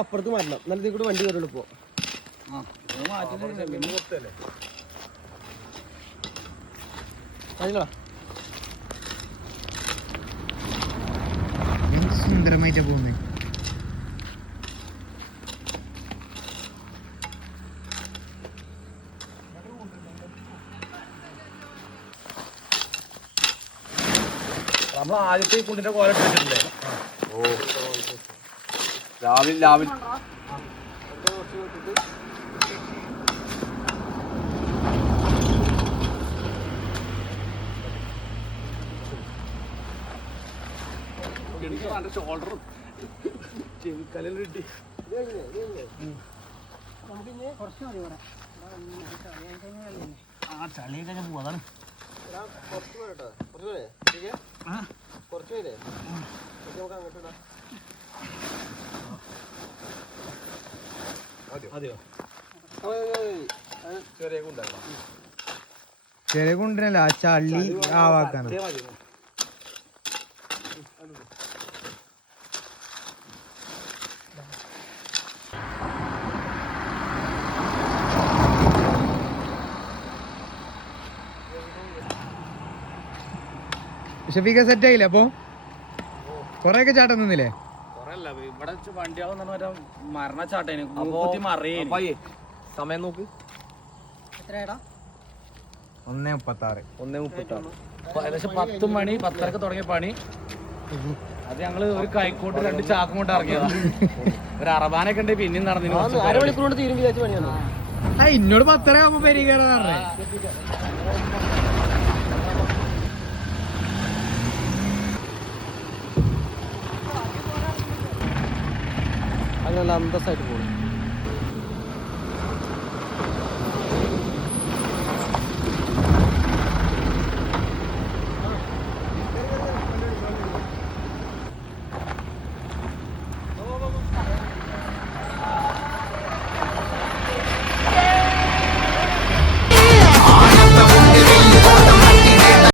അപ്പുറത്ത് മാറ്റണം. നല്ല ഇതിൽ കൂടെ വണ്ടി കയറുള്ളൂ ഇപ്പോ. സുന്ദരമായിട്ടാ പോകുന്നത് നമ്മൾ ആദ്യത്തെ കുണ്ടിന്റെ കോല ഇട്ടിട്ടില്ലേ ഓ. രാവിലെ രാവിലെ. ഷോൾഡറും ചെവിക്കലെല്ലാം കിട്ടി ആ ചളിയൊക്കെ ഞാൻ ചെറിയ കൊണ്ടിനല്ല ആ ചള്ളി ആവാക്കാണ്. ഷഫീഖ സെറ്റ് ആയില്ലേ അപ്പൊ? കൊറേ ഒക്കെ ചാട്ടം നിന്നില്ലേ? ഇവിടെ മറിയേന്. അപ്പായി, സമയം നോക്ക്. എത്രയാടാ? ഒന്നേ മുപ്പത്തി ആറ് ഒന്നേ മുപ്പത്താറ്. അപ്പൊ ഏകദേശം പത്ത് മണി പത്തരക്ക് തുടങ്ങിയ പണി. അത് ഞങ്ങൾ ഒരു കൈക്കോട്ട് രണ്ട് ചാക്കും കൊണ്ട് ഇറങ്ങിയതാ. ഒരു അറബാനൊക്കെ ഉണ്ട് പിന്നെയും നടന്നിന് ഇന്നോട് പത്തര ആകുമ്പോ കൊണ്ട് നല്ല അന്തസ്സായിട്ട് പോകും